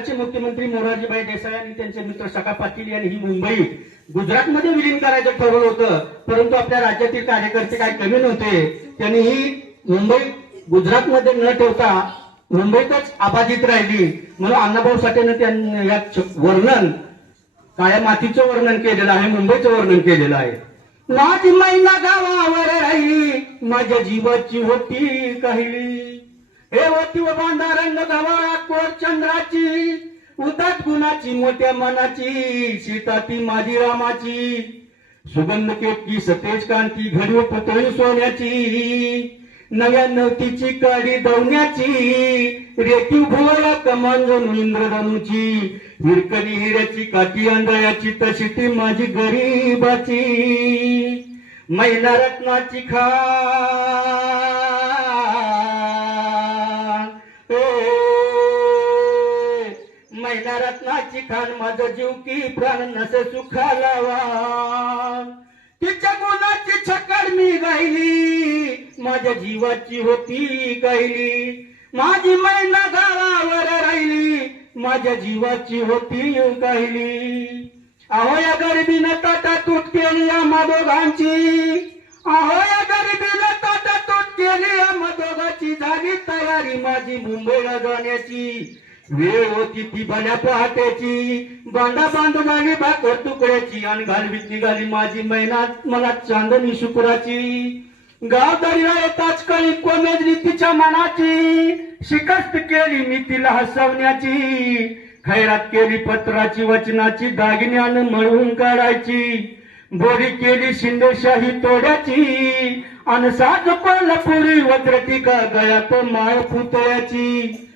गुजरातचे मुख्यमंत्री मोरारजीभाई देसाई आणि त्यांचे मित्र सखा पाटील यांनी ही मुंबई गुजरातमध्ये विलीन करायचं ठरवलं होतं, परंतु आपल्या राज्यातील कार्यकर्ते काही कमी नव्हते. त्यांनी ही मुंबई गुजरातमध्ये न ठेवता मुंबईतच अबाधित राहिली. म्हणून अण्णाभाऊ साठेनं त्यांनी यात वर्णन काळ्या मातीचं वर्णन केलेलं आहे, मुंबईचं वर्णन केलेलं आहे. माझी मैना गावावर राहिली, माझ्या जीवाची होती काहिली. हे होती व बांधा रंग गवा कोर चंद्राची, उदात गुणाची मोठ्या मनाची, सीता ती माझी रामाची. सुगंध केतकी सतेज कांती, घडीव पुतळी सोन्याची, नव्या नवतीची काडी दवण्याची, रेतीव भुवया कमान जणू इंद्रधनुची, हिरकणी हिऱ्याची काठी आंधळ्याची, तशी ती माझी गरीबाची. मैना रत्नाची खान मैना रत्नाची खान, माझा जीव की प्राण नसे सुखाला वाण. तिच्या गुणाची छकड मी गायली, माझ्या जीवाची होती गायली. माझी मैना गावावर राहिली, माझ्या जीवाची होती गायली. अहो या गरिबीनं ताटा तूट केली आम्हा दोघांची, अहो या गरिबीनं ताटा तूट केली आम्हा दोघांची. झाली तयारी माझी मुंबईला जाण्याची, वेळ होती ती भल्या पहाटेची. बांधा बांधून आली भाकर तुकड्याची, आणि घालवीत निघाली माझी मैना मला चांदणी शुक्राची. गाव दर्या येताच कळी कोमेजली तिच्या मनाची, शिकस्त केली मी तिला हसवण्याची. खैरात केली पत्राची वचनाची, दागिन्यानं मळवून काढायची. बोरी केली शिंदेशाही तोड्याची, आणि साज कोल्हापुरी वज्रटिका गळ्यात माळ पुतळ्याची.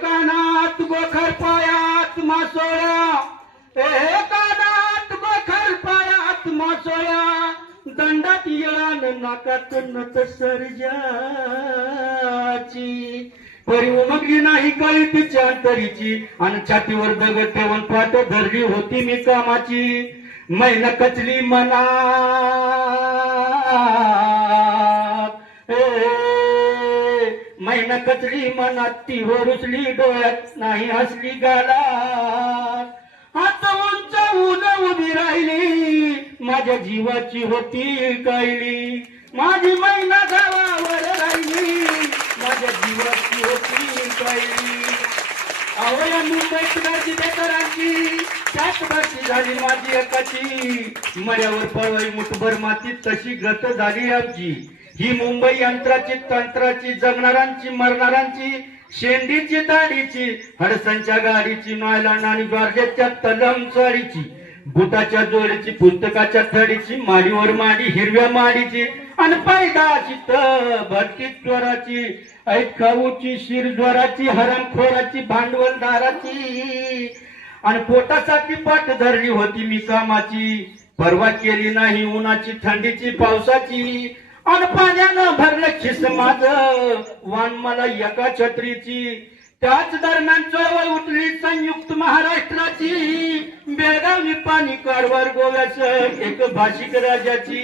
कानात गोखर पायात मासोळ्या, कानात गोखर पायात मासोळ्या, दंडात येळान नाकात नत सर्जाची. परी उमगली नाही कळी तिच्या अंतरीची, आणि छातीवर दगड ठेवून पाठ धरली होती मी कामाची. मैना कचली मना मैना कचली मनात ती रुचली डोळ्यात नाही हसली गालात. हात उंच ऊन उभी राहिली, माझ्या जीवाची होती कायली. माझी मैना गावावर राहिली, माझ्या जीवाची होती कायली. अहो या मुंबईत गर्दी बेकरांची, त्याच बाकी झाली माझी एकाची. मड्यावर पळवाई मुठभर माती, तशी गत झाली आमची. ही मुंबई यंत्राची तंत्राची, जगणारांची मरणारांची, शेंडीची दाढीची, हडसांच्या गाडीची, नायलॉन आणि जॉर्जेटच्या तलम साडीची, बुटाच्या जोडीची, पुस्तकाच्या थडीची, माडीवर माडी हिरव्या माडीची, आणि पायदाची भरती ज्वराची, ऐत खाऊची, शिर ज्वराची, हरामखोराची, भांडवलदाराची, आणि पोटासाठी पाठ धरली होती मी कामाची. परवा केली नाही उन्हाची थंडीची पावसाची, आणि पाण्यानं भरलं खिस माझं वाण मला एका छत्रीची. त्याच दरम्यान चळवळ उठली संयुक्त महाराष्ट्राची, बेळगाव निपाणी कारवार गोव्याचं एक भाषिक राजाची.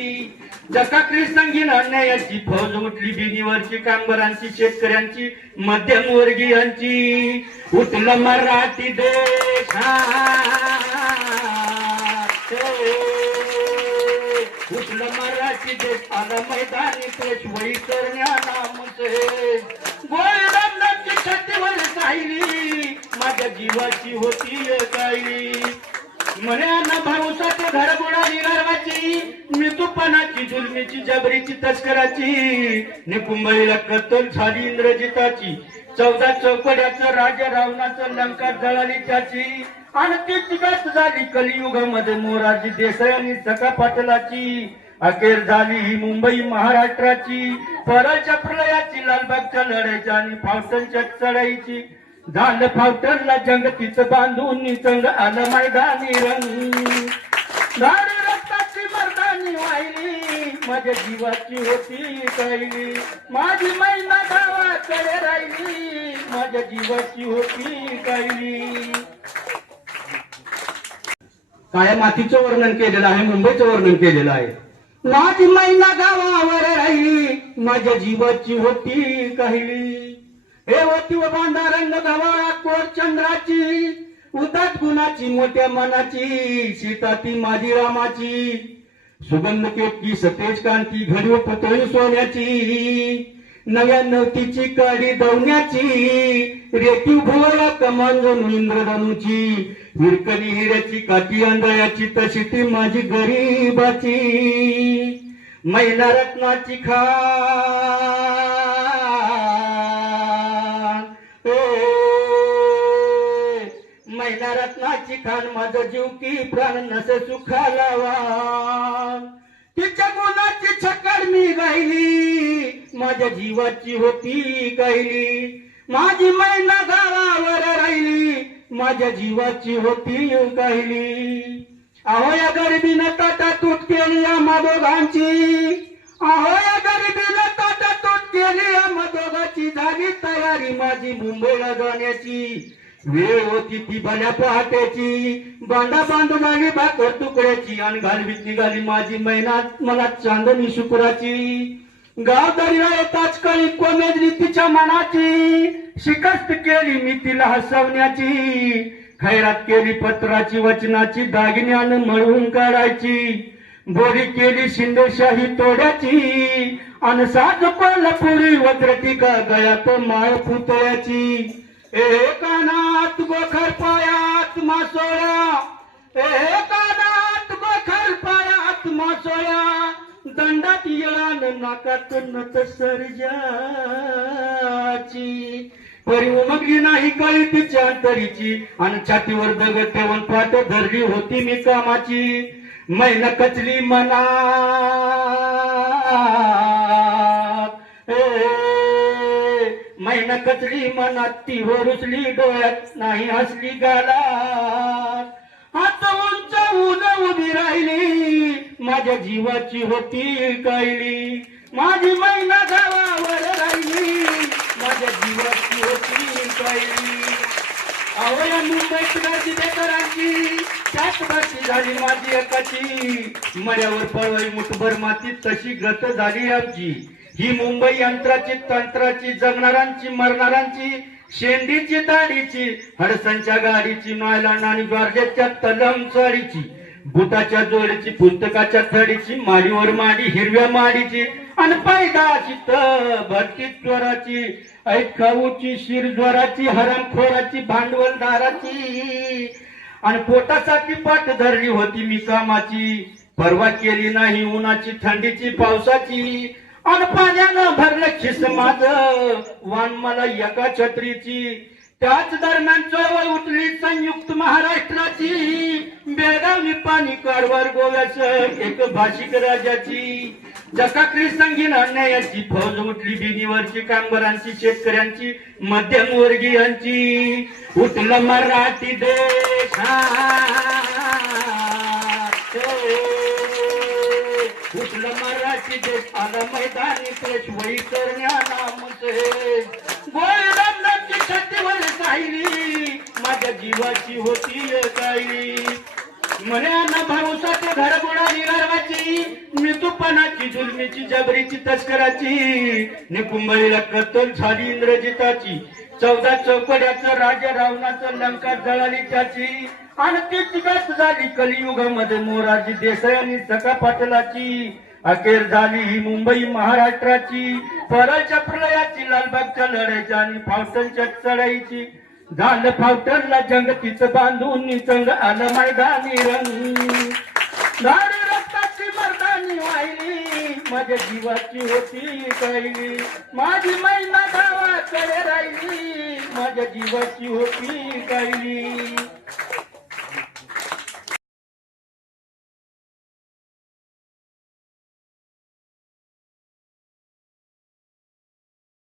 जकाकली संगीन अन्यायाची फौज उठली बिनीवरची, कामगारांची, शेतकऱ्यांची, मध्यमवर्गीयांची. उठलं मराठी देश उठलं मराठी देश, आला मैदानी पेशवाई करण्या नामसे. गोळी छातीवर राहिली, माझ्या जीवाची होती गायली. म्हणे अण्णा भाऊसाठी घरगुडाली गर्वाची, मृत्यूपणाची, जुलमीची, जबरीची, तस्कराची. निकुंबईला कत्तल झाली इंद्रजिताची, 14 चौकड्याचं राजा रावणाचं लंका जळाली त्याची. आणि तीच गत झाली कलियुगामध्ये मोरारजी देसाई आणि सखा पाटलाची. अखेर झाली ही मुंबई महाराष्ट्राची, परळच्या प्रलयाची, लालबागच्या लढाईच्या आणि फावटनच्या चढाईची. झालं फावटनला जंग, तिचं बांधून निसंग आलं मैदानी रंग. झाली रक्ताची मर्दानी वाहिली, माझ्या जीवाची होती कायली. माझी मैना गावाकडे राहिली, माझ्या जीवाची होती कायली. काळ्या मातीचं वर्णन केलेलं आहे, मुंबईचं वर्णन केलेलं आहे. माझी मैना गावावर राहिली, माझ्या जीवाची होती काहिली. हे होती व बांधा रंग गवाळा कोर चंद्राची, उदात गुणाची मोठ्या मनाची, सीता ती माझी रामाची, सुगंध केतकी सतेज कांती घडीव पुतळी सोन्याची, नव्या नवतीची काडी दवण्याची, रेतीव भुवया कमान जणू इंद्रधनुची, हिरकणी हिऱ्याची काठी आंधळ्याची, तशी ती माझी गरीबाची, मैना रत्नाची खान मैना रत्नाची खान, माझा जीव की प्राण नसे सुखाला वाण, तिच्या गुणाची छकड मी गायली, माझ्या जीवाची होती गायली, माझी मैना गावावर राहिली, माझ्या जीवाची होती गायली. अहो या गरिबीनं ताटा तूट केली आम्हा दोघांची, अहो या गरिबीनं ताटा तूट केली आम्हा दोघांची, झाली तयारी माझी मुंबईला जाण्याची, वेळ होती ती भल्या पहाटेची, बांधा बांधून आली भाकर तुकड्याची, आणि घालवीत निघाली माझी मैना मला चांदणी शुक्राची, गाव दर्या येताच कळी कोमेजली तिच्या मनाची, शिकस्त केली मी तिला हसवण्याची, खैरात केली पत्राची वचनाची, दागिन्यानं मळवून काढायची, बोरी केली शिंदेशाही तोड्याची, आणि साध कोल्हापुरी वज्रटिका गळ्यात माळ पुतळ्याची, एकानात गोखर पायात मासोळ्या, एकानात गोखर पायात मासोळ्या, दंडात येळान नाकात नत सर्जाची, परी उमगली नाही कळी तिच्या अंतरीची, आणि छातीवर दगड ठेवून पाठ धरली होती मी कामाची, मैना कचली मना मैना कचली मनात ती रुचली डोळ्यात नाही हसली गालात, हात उंच ऊन उभी राहिली, माझ्या जीवाची होती कायली, माझी मैना गावावर राहिली, माझ्या जीवाची होती कायली. अहो या मुंबईत गर्दी बेकरांची, त्यात भरती झाली माझी एकाची, मड्यावर पळवाई मुठभर मातीत तशी गत झाली आमची, ही मुंबई यंत्राची तंत्राची, जगणारांची मरणारांची, शेंडीची दाढीची, हडसांच्या गाडीची, नायलंड आणि जॉर्जेटच्या तलम साडीची, बुटाच्या जोडीची, पुस्तकाच्या थडीची, माडीवर माडी हिरव्या माडीची, आणि पायदाची भरती ज्वराची, ऐत खाऊची, शिर ज्वराची, हरामखोराची, भांडवलदाराची, आणि पोटासाठी पाठ धरली होती मी कामाची, परवा केली नाही उन्हाची थंडीची पावसाची, आणि पाण्यानं भरलं खिस माझं वाण मला एका छत्रीची, त्याच दरम्यान चळवळ उठली संयुक्त महाराष्ट्राची, बेळगावी पाणी कारवार गोव्याचं एक भाषिक राजाची, जकाकरी संगीन अन्यायाची फौज उठली बिनीवरची, कामगारांची शेतकऱ्यांची मध्यमवर्गीयांची, उठलं मराठी देश उठलं मराठी देश, आला मैदानी पेशवाई करण्या नामसे, गोळी दाबण्याची छातीवर राहिली, माझ्या जीवाची होती कायली, मन्यानं भाऊसाठी घर बुडाली गर्वाची, मृत्यूपणाची जुलमीची जबरीची तस्कराची, निकुंबळीला कत्तल झाली इंद्रजिताची, 14 चौकड्याचं राजा रावणाचं लंका जळाली त्याची, आणि तीच गत झाली कलियुगामध्ये मोरारजी देसाई आणि सखा पाटलाची, अखेर झाली ही मुंबई महाराष्ट्राची, परळच्या प्रलयाची, लालबागच्या लढाईची आणि फावटनच्या चढाईची, झालं फावटनला जंग तिचं बांधून निसंग आलं मैदानी रंग, झाली रक्ताची मर्दानी वाहिली, माझ्या जीवाची होती कायली, माझी मैना गावाकडे राहिली, माझ्या जीवाची होती कायली.